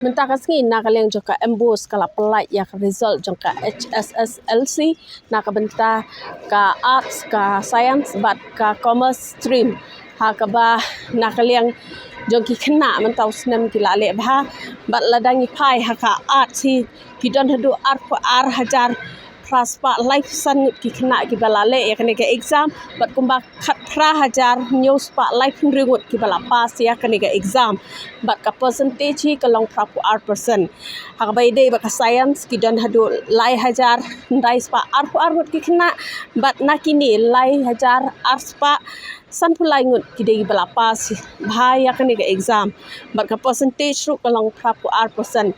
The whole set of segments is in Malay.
Mentaka sengi nak kalian jangka MBOSE kalau pelaj ya result jangka HSSLC nak benta ka arts ka science bat ka commerce stream ha ka ba nak kalian jangki khynnah mentau senam kila le bah bat ladangi pai ha ka art si kidon hadu art ko ar hajar praspa life san ki khynnah ki balale ya kene ke exam bat kumba khat pra hajar news pa life ringut ki bala pass ya kene ke exam bat ka percentage hi kalong prapu R% hak bai dei ba ka science ki don hadu lai hajar ndai spa ar ngut ki khynnah bat nakini lai hajar spa san pulai ngut ki dei bala pass bhai ya kene ke exam bat ka percentage ru kalong prapu R%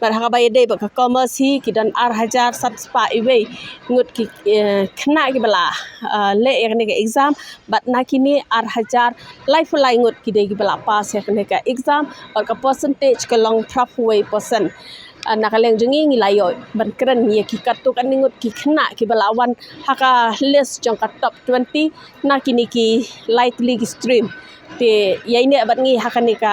bat hak bai dei ba ka commerce hi ki don ar hajar sat spa iwe ngut ki khynnah ki bala le ya kene ke exam bat nakini ar hajar lai pulai ngut ki dei bala pass ya kene ke exam bat ka percentage kalong prapu way percent nakaleng jengi ngilayo ban keren ye ki katu kan ngut ki khynnah ki balawan haka list jong ka top 20 nakini ki likely ki stream te ya ini bat ngi haka ni ka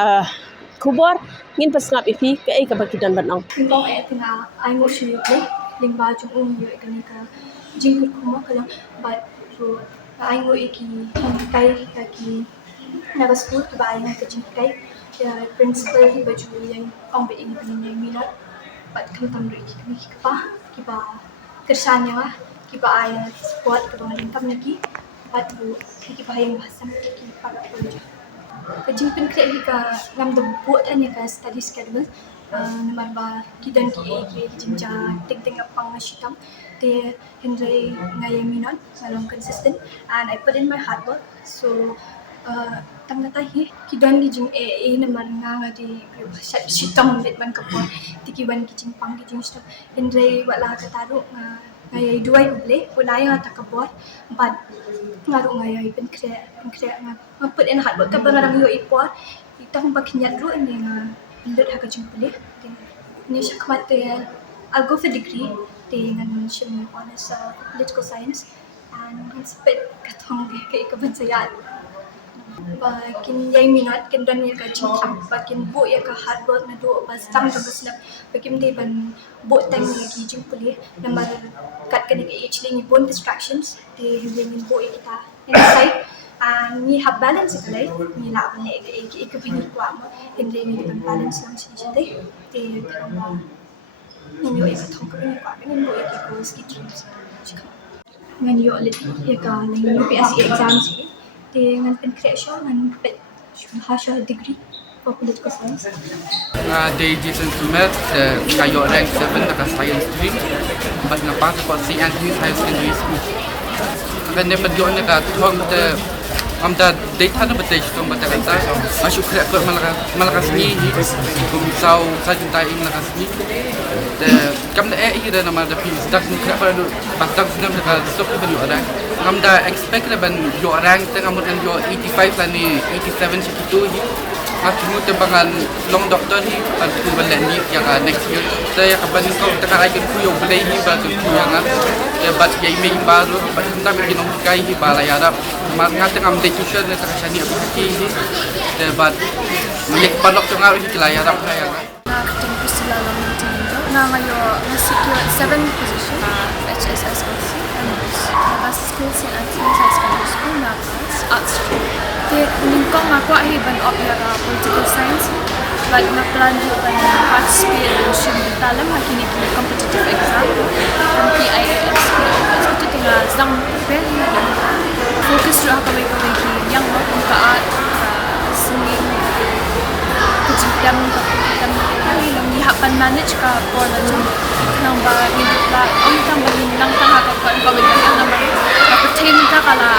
kubor ngin pas ngap ipi ke ai ka bakidan ban ong Kong tengah ai ngo shi le ling ba jong yo ka ni ka jing ku kuma kala ba so ai ngo ki kai ka ki na ba school ki ba ai na ka jing kai ya principal hi ba ju yang ong be ini ban yang minat bat kan tam ri ki ba kersanya ki ba ai sport ka ba ling kam na ki bat bu ki ba yang bahasa ki pa ko Kajing pen kre ka ngam do buat tanya ka study schedule namar ba kidan ki jinja ting apang shitam te hindrai ngai minat along consistent and I put in my hard work so tang ta hi kidan ki jing namar nga di shitam let ban ka po tiki ban ki jing pang ki jing shitam hindrai wala ka taru ngai duai uble punaya takabot but ngaru ngai pen kre nga put in hard work ka barang yo ipot itang baknyat ru ni nga lut ha ka jing pule ni shakmat te I'll go for degree te ngan shim honors political science and spit katong ke ka bansayat ba kin yai minat kin dan ya ka jing ba kin bu ya ka hard work na do ba sang jong snap ba kim de ban bu tang ya ki jing pule namar kat ka ni age ni bon distractions te hingin bu kita inside and we have balance in life we la bane ek bini kwa mo hindi ni kan balance lang si jite te karama ninyo ek thong ko ni kwa ni mo ek ko ski dreams ngan yo le ek ka ni UPSC exams te ngan pen creation ngan pet hasha degree for political science Day Jason Sumet kayo rank 7 naka science stream but napasok ko si Anthony High Secondary School kan dapat yo naka thong te amda data na batay itong batakanta masuk kaya ko malakas ni kung sao sa junta ing malakas ni kam na ira na mada pis dak ni kaya ko batang sinam na stop ko yo ada kam da expect na ban yo rank te ngamon an yo 85 la ni 87 62 hi aku te bangan long doctor hi an ku balen ni ya next year saya kapan ko ta kai ko yo belai hi ba ko yang ya bat yai me baru bat ta me ginom kai hi bala ya da mar ngate ngam de tuition na ta chani aku ki hi de bat yek palok to ngawi ki la ya da ya na ngayo na secure 7th position HSSLC and school St. Anthony's High Secondary School na arts stream te ningkong ako ay ban op ya political science but na plan ko ban participate in shim talam hakini ki competitive exam ng PIAS so to tinga zang prepare focus ra ka may ki yang mo ka singing kujidam kami lang ihapan manage ka po na jung nang ba hindi ba ang tambal lang tanga ka pa ba ang naman pertain ka kala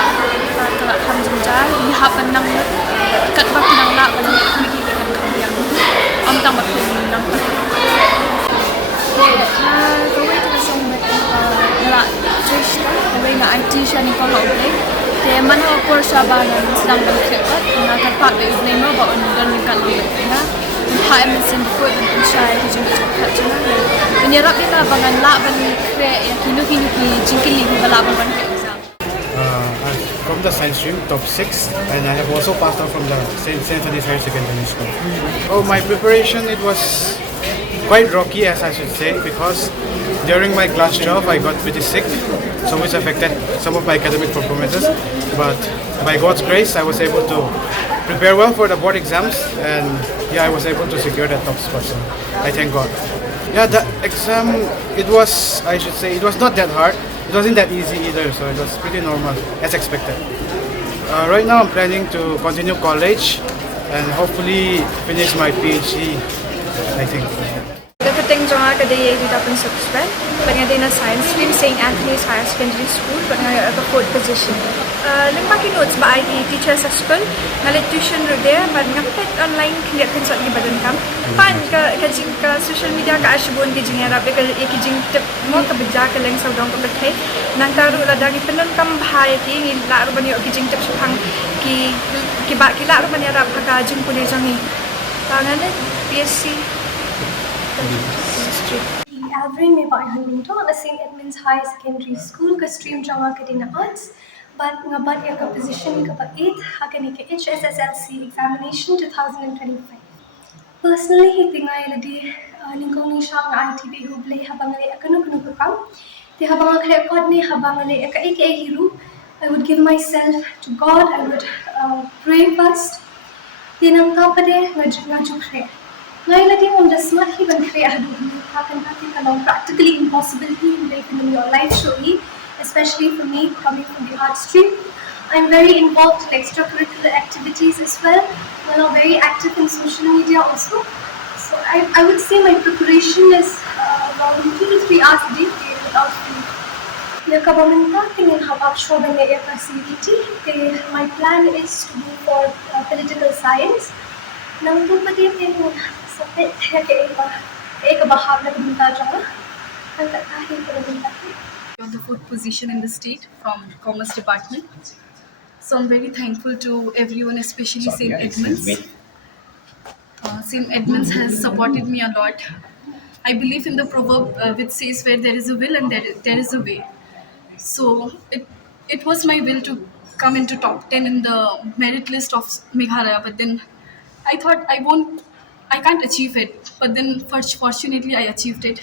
hamjung jar ihapan nang kat ba kinang la ba ni magigilan ka yang ang tambal nang gawin ka song la trish gawin na IT siya ni ko ublay te man ho course ba na isang bangkit na katpa ba ublay mo ba on dan ka lang na ha emerson food and shy hijung kachana menyerap kita bangan la ban kre ya kinu ki jingkili bala ban exam I'm from the science stream, top 6, and I have also passed out from the St. Anthony's Higher Secondary School. Oh, my preparation, it was quite rocky, as I should say, because during my class 12, I got pretty sick, so which affected some of my academic performances. But by God's grace, I was able to prepare well for the board exams, and yeah, I was able to secure that top spot. So I thank God. Yeah, the exam, it was, I should say, it was not that hard. It wasn't that easy either, so it was pretty normal, as expected. Right now, I'm planning to continue college and hopefully finish my PhD, I think. Dating jong ka day di dapat subscribe. Pag din na science stream St. Anthony's Higher Secondary School, pag nga ka fourth position. Limpa ki notes ba ay teacher sa school, ngalit tuition ro there, but nga pet online kaya kan sa ni badan kam. Pan ka social media ka asbon ki jing arab ka jing tip mo ka bidja ka lang sa dong ka bakay. Nang taro la dagi penon kam bhai ki ni la ro bani ki jing tip suphang ki ba ki la ro bani arab ka jing pune jang ni. Tangan PSC Alvin में पढ़ने मिलता है St. Edmunds High Secondary School का stream जमा करना arts but ngabat ya का position का 8 hakane के HSSLC examination 2025 personally he tingai ladi ningkong ni shang ITB huble habangale akanu kam te habanga khre code ni habangale eka hiru I would give myself to God. I would pray first tinang kapade ngaju khre Ngayon natin on the smart he ban kaya hadu hakan natin kalong practically impossible in your life surely, especially for me coming from the art stream. I'm very involved in extracurricular activities as well. I'm very active in social media also. So I would say my preparation is around 2 to 3 hours a day without food. Ya kabamenta tingin habab shobe me ya facility. My plan is to go for political science. Nang pati mo on the fourth position in the state from Commerce Department. So I'm very thankful to everyone, especially St. Edmunds. St. Edmunds has supported me a lot. I believe in the proverb which says where there is a will and there is a way. So it was my will to come into top 10 in the merit list of Meghalaya, but then I thought I can't achieve it, but then fortunately I achieved it.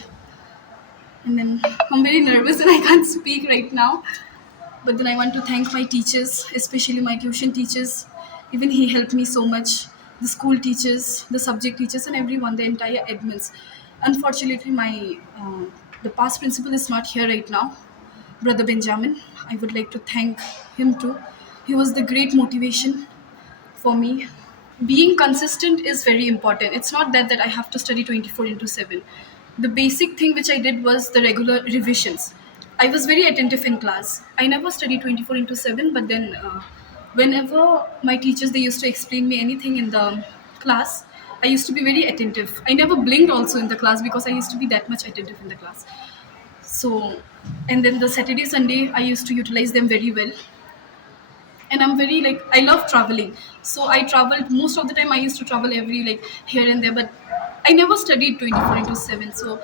And then I'm very nervous and I can't speak right now. But then I want to thank my teachers, especially my tuition teachers. Even he helped me so much. The school teachers, the subject teachers, and everyone, the entire admins. Unfortunately, the past principal is not here right now, Brother Benjamin. I would like to thank him too. He was the great motivation for me. Being consistent is very important. It's not that I have to study 24/7. The basic thing which I did was the regular revisions. I was very attentive in class. I never studied 24/7, but then whenever my teachers, they used to explain me anything in the class, I used to be very attentive. I never blinked also in the class because I used to be that much attentive in the class. So, and then the Saturday, Sunday, I used to utilize them very well. And I'm very I love traveling. So I traveled most of the time. I used to travel every here and there, but I never studied 24/7. So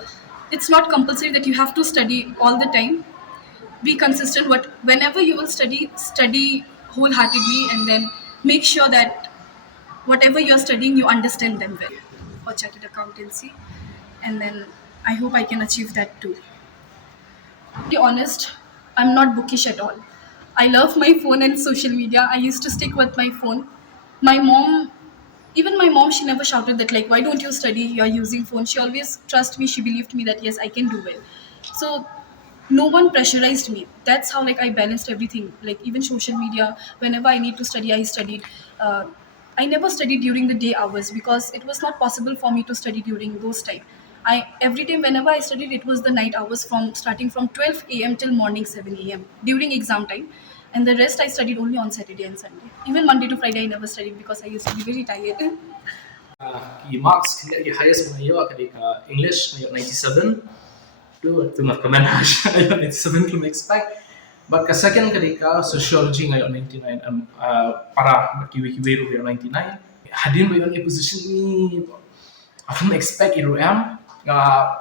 it's not compulsory that you have to study all the time. Be consistent. Whenever you will study wholeheartedly, and then make sure that whatever you're studying, you understand them well. For chartered accountancy, and then I hope I can achieve that too. To be honest, I'm not bookish at all. I love my phone and social media. I used to stick with my phone. Even my mom, she never shouted that why don't you study? You're using phone. She always trusted me. She believed me that yes, I can do well. So no one pressurized me. That's how I balanced everything. Even social media. Whenever I need to study, I studied. I never studied during the day hours because it was not possible for me to study during those time. Every time whenever I studied, it was the night hours starting from 12 a.m. till morning 7 a.m. during exam time, and the rest I studied only on Saturday and Sunday. Even Monday to Friday I never studied because I used to be very tired. Marks the highest ngayon kadika English ngayon 97. Tu magkamenash ngayon 97 to expect. But ka second kadika sociology ngayon 99 para makiwi-kiwi ngayon 99. Hadin ba yun position ni aku expect itu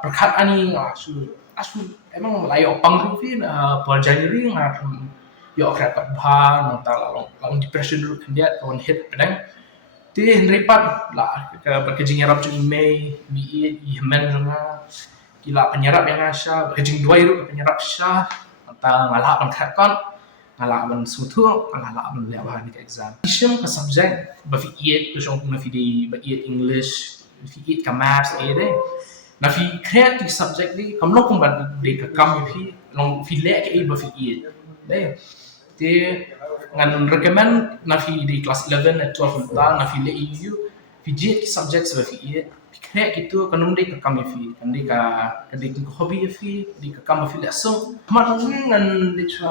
perkataan ni asu emang layak pang rupin per January yo kra kat bha no ta long depression ru kan dia on hit pedang ti henripat la ke jing yarap chu email bi i men nga kila penyerap yang asya ke jing dua ru penyerap sya ta ngala ban khat kon ngala ban sutu ngala ban le bahan ke exam shim ka subject ba fi iet tu shong na fi di ba iet english fi iet ka maths de na fi create subject di kam lo kum ban de ka kam fi long fi le ke ba fi iet de ti ngan recommend na fi di class 11 at 12 ta na fi le eu fi jet subjects ba fi iet kaya gitu kanum di ka kami fi kandi ka kandi ko hobby fi di ka kami fi lesson man ngan di cha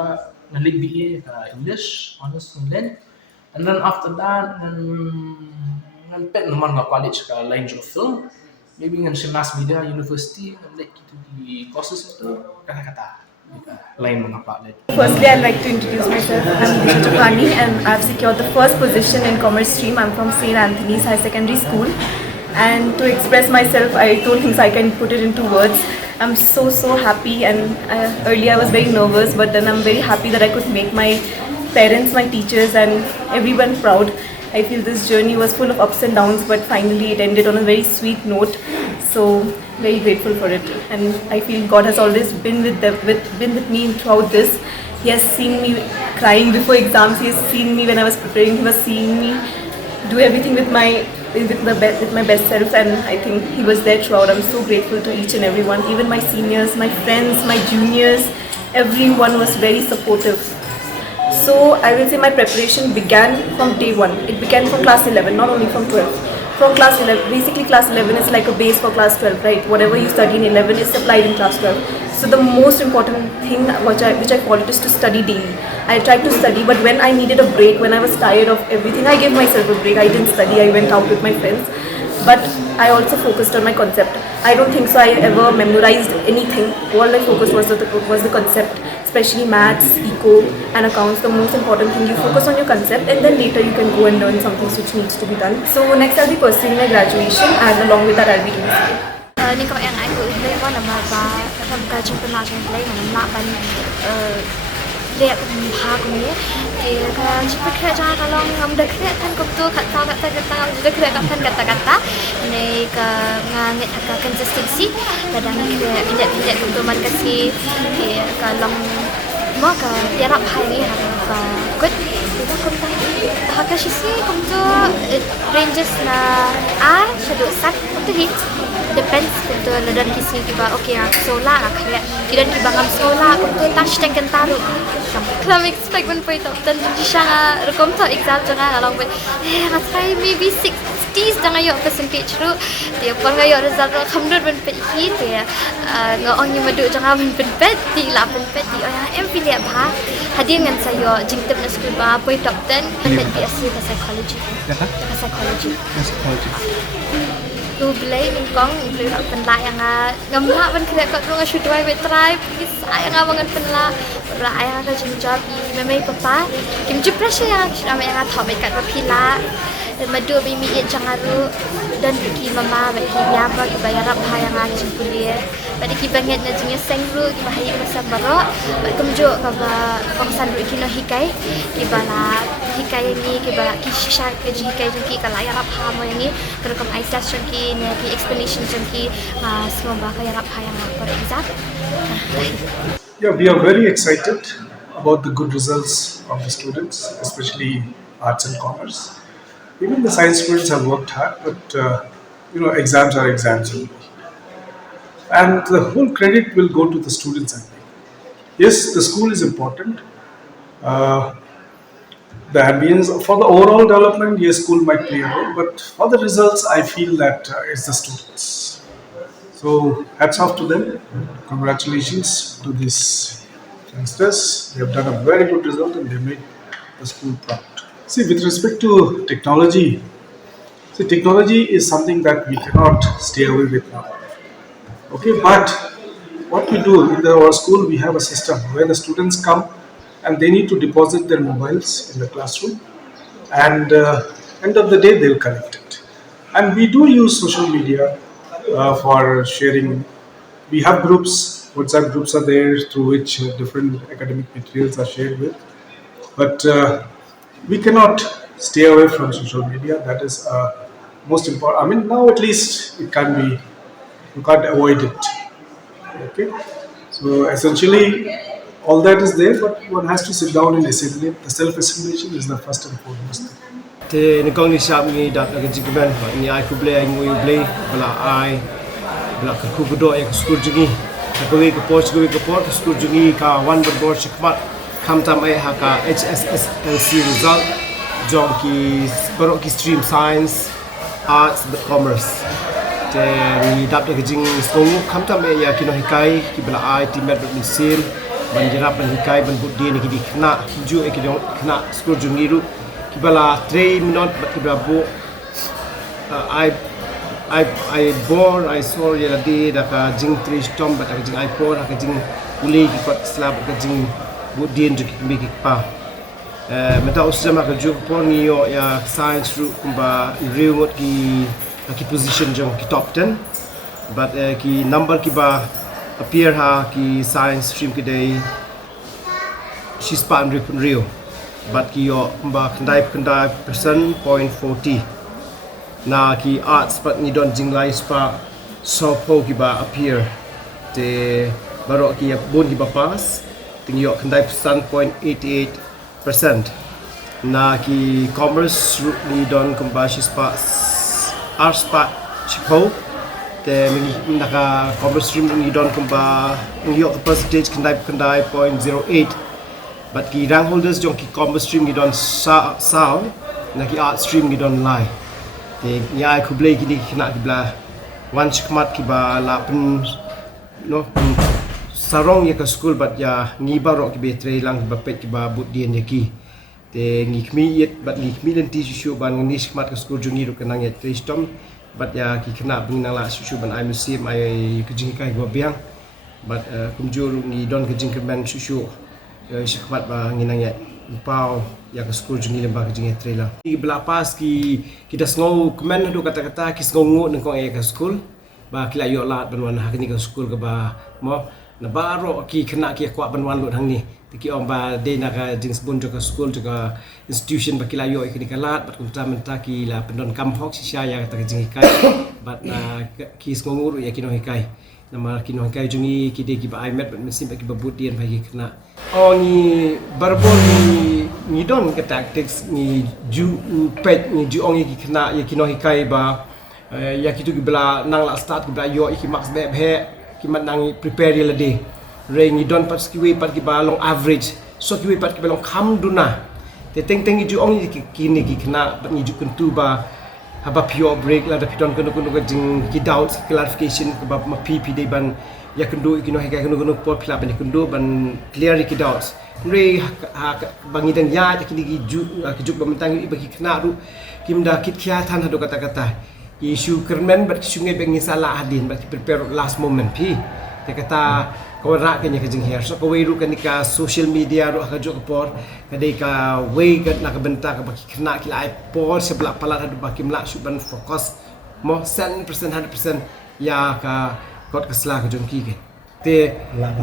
ngan li BA ka English honors England and then after that ngan pet naman nga college ka line of film maybe ngan si mass media university ngan like gitu di courses itu kata-kata lain mengapa lain. Firstly, I'd like to introduce myself. I'm Jymmang and I've secured the first position in commerce stream. I'm from St. Anthony's High Secondary School. And to express myself, I don't think I can put it into words. I'm so happy, and earlier I was very nervous, but then I'm very happy that I could make my parents, my teachers and everyone proud. I feel this journey was full of ups and downs, but finally it ended on a very sweet note. So very grateful for it, and I feel God has always been with me throughout this. He has seen me crying before exams. He has seen me when I was preparing. He was seeing me do everything with my best self, and I think he was there throughout. I'm so grateful to each and everyone, even my seniors, my friends, my juniors. Everyone was very supportive. So I will say my preparation began from day one. It began from class 11, not only from 12. From class 11, basically class 11 is like a base for class 12, right? Whatever you study in 11 is applied in class 12. So the most important thing which I followed is to study daily. I tried to study, but when I needed a break, when I was tired of everything, I gave myself a break. I didn't study, I went out with my friends. But I also focused on my concept. I don't think so I ever memorized anything. All I focused was the concept, especially maths, eco and accounts. The most important thing, you focus on your concept and then later you can go and learn something which needs to be done. So next I'll be pursuing my graduation, and along with that I'll be doing CA. Ni kau yang aku ini pun nama apa kita kaji pelajaran lain nama ban lihat hak ni kalau cepat kerja kalau ngam dah kerja kan kau tu kata dah kerja kan kata ni ke ngangit ke consistency kadang kerja kau tu man kasih kalau mau ke tiap hari apa good kita kau tahu hak sih kau tu ranges na schedule sat tu ni depends kung ladan kisih kiba okay sekolah kaya idan kiba ngam sekolah kung touch tang kan taru kalau expect man po ito dan di siya nga rekom to exam nga along with ngatry maybe 60s da ngayon percentage ru dia pon ngayon result ro kamdod man pet hit ya ngaong yung madu nga man pet di la pet di em pilih ba hadir ngan sayo jingtep na school ba po top 10 MBOSE ka psychology lu belai mengkong beli penla yang ngamla ban kira kat rumah syudwai betrai saya ngawangan penla ra ayah ka job memang papa kim ju pressure yang ramai yang thau kat papila madu bi mi jangaru dan ki mama ba ki nyapa ki bayar apa yang ajin kuliah pada ki banget na jinya sengru ki bahaya masa baro ba kumjo ka ba pangsan ru ki no hikai ki bala hikai ni ki bala ki shisha ki hikai ki kala ya apa mo ni kerekam I test ki ne ki explanation ki semua ba ka ya apa yang for exam. Yeah, we are very excited about the good results of the students, especially arts and commerce. Even the science students have worked hard, but exams are exams only. And the whole credit will go to the students, I think. Yes, the school is important. The ambience for the overall development, yes, school might play a role, but for the results, I feel that it's the students. So hats off to them. Congratulations to these youngsters. They have done a very good result and they made the school proud. See, with respect to technology, technology is something that we cannot stay away with now. Okay, but what we do in our school, we have a system where the students come and they need to deposit their mobiles in the classroom, and end of the day they'll collect it. And we do use social media for sharing. We have groups, WhatsApp groups are there through which different academic materials are shared with. But we cannot stay away from social media. That is most important. I mean, now at least it can be, you can't avoid it. Okay, so essentially all that is there, but one has to sit down and assimilate. The self-assimilation is the first and foremost thing. Te nikong ni siap ni dat lagi jigban ni ai ku blay ai ngui blay bala ai bala ku kudo ai skur jugi ku ke post ke skur jugi ka one board shikmat kam tam ai ha ka HSSLC result jong ki barok ki stream science arts the commerce te ni dat lagi jing skongu kam tam ai ya kino hikai ki bala ai timet bin sil ban jirap ban hikai ban budi ni ki dikna ju ai ki dong kna skur jugi ru Kibala 3 minutes but kibala bo I bore I saw ya di da ka jing 3 storm but ka jing I pour ka jing uli ki kot slab ka jing bu dien ju ki mi ki pa meta usama ka ju por ni yo ya science ru kumba remote ki position jong ki top 10 but ki number ki ba appear ha ki science stream ki dai she's pan rio but ki yo mba kendai percent point 40 na ki arts but ni don jinglai spa so po ki ba appear te baro ki bon ki ba pass ting yo kendai percent point 88% na ki commerce ni don kumba spa arts spa chipo te mi naka commerce stream ni don kumba yo percentage kendai point 08 but ki rank holders jong ki commerce stream ki don sao na ki art stream ki don lai te ya ku blay ki kena ki bla wan chikmat ki ba la pen no sarong ya ka school but ya ngi baro ki be tre lang ba pet ki ba but dien ya ki te ngi kmi yet but ngi kmi den ti shu ban ngi chikmat ka school jungi ru kenang ya tre stom but ya ki kena bing nang la shu ban I museum ai ku jing kai go biang but kumjur ngi don ki jing kemen shu shikmat ba nginang ya pau ya ke school jungi lembah ke jingi trailer ki belapas ki kita ngau komen hadu kata-kata ki ngau nang kong ke school ba kila yo lat banwan ha ni ke school ke ba mo na baro ki kena ki kwa banwan lut hang ni ki om ba de na ka jing spun ke school ke institution ba kila yo ki lat bat kunta menta ki la pendon kampok si ya kata ke jingi kai bat ki ngau ya ki no hikai nama ki no hikai jungi ki de ki ba imet bat mesim ki ba budien ba ki kena ni barbon ni don ke tactics ni ju pet ni ju ong ki kena ya kino hikai ba ya kitu ki bla nang la start ki bla yo ki max be ki mat nang prepare la de re ni don pat ki we pat ki ba long average so ki we pat ki ba long kham duna te teng ju ong ki ni ki kena bat ni ju kentu ba haba pure break la da pidon kono ka jing ki doubts clarification ke ba ma pp de ban ya kendo ikino hikai kendo pot pila ban kendo ban clear ki doubts re bangi dan ya kini ki juk bamtang ibaki kena ru kimda kit khia than hadu kata-kata isu kermen bat sungai bengi salah hadin bat prepare last moment pi te kata ko ra kenya ka jing here so ko we ru kanika social media ru ka juk por kadai ka we ka nak benta ka baki kena kila ai por sebelak palat hadu baki mla suban fokus mo 100% 100% ya ka kot keslah ke jongki ke te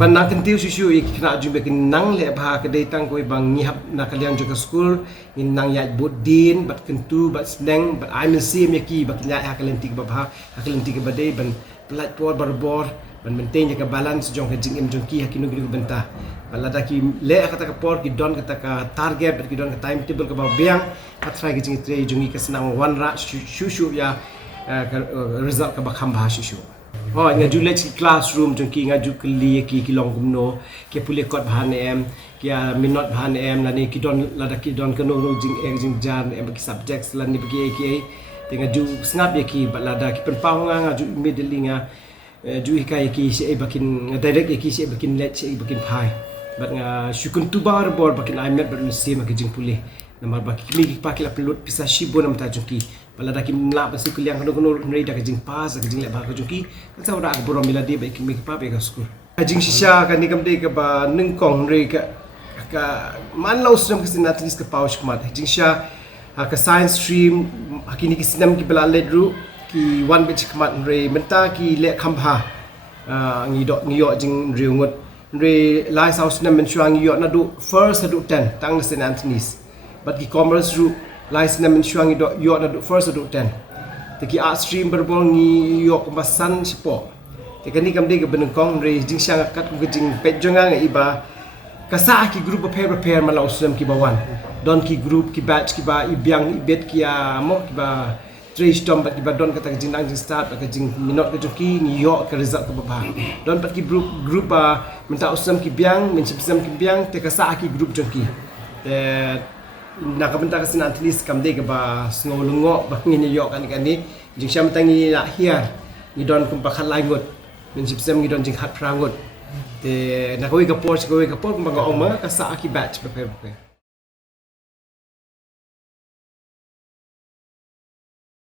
banang kentiu susu ik kena jumbe ke nang le bha ke datang ko bang ngihap na kalian juga school in nang ya bodin bat kentu bat sneng bat I museum yaki bak nya ha kalian tik babha ha kalian tik badai ban plat por barbor ban maintain ke balance jong ke jing im jongki ha kinu ginu benta balada ki le kata ke por ki don kata ka target bat ki don ke timetable ke ba biang patrai ke jing tre jongi ke senang wan ra susu ya result ke ba kham bha susu oh ngaju le classroom jongki ngaju kli ki long gumno ke pule kot bahan em ki minot bahan em la ni ki don la da ki don keno jing jan em ki subjects la ni bagi ki te ngaju Sngap ki balada ki pen pau ngaju middle nga ju hikai ki se bakin direct ki se bakin let se bakin pai bat nga shukun tu bar bor bakin I met but se ma ki jing pule namar baki mi ki pakila pelut pisa shibo nam ta jongki balada ki mla basi kuliang kono nri da jing pas ka jing le ba ka jongki ka sa ora boro miladi ba ki mi pa be ka school jing shisha ka ni kam de ka ba ning kong nri ka man lo sram ka sinat nis ka paush kmat jing sha ka science stream hakini ki sinam ki bala ledru ki one bit kmat nri menta ki le khambha ngi yo jing riungot Re lai South na mensuang yo na do first adu 10 tang na St. Anthony's. But ki commerce ru lai na mensuang yo na do first adu 10. Te ki art stream berbol ngi yo kumbasan sipo. Te kani kam de ke benengkong re jing syang kat ku jing pet jonga ngi iba. Kasa ki group prepare malau usam ki bawan. Don ki group ki batch ki ba ibyang ibet ki mo ki ba trace tom ki ba don kata jing nang jing start ka jing minot ka joki ni yo ka result ka ba. Don pat ki group minta usam ki byang min sipsam ki byang te kasa ki group joki. Te nakabenta ka sinan atlis kam de ka ba snolungo ba ngi yo kan ni jing syam tangi la hiar ni don kum pa khalai ngot min sipsam ni don jing hat prangot. Te nakoi ka por kumbaga oma ka sa aki batch prepare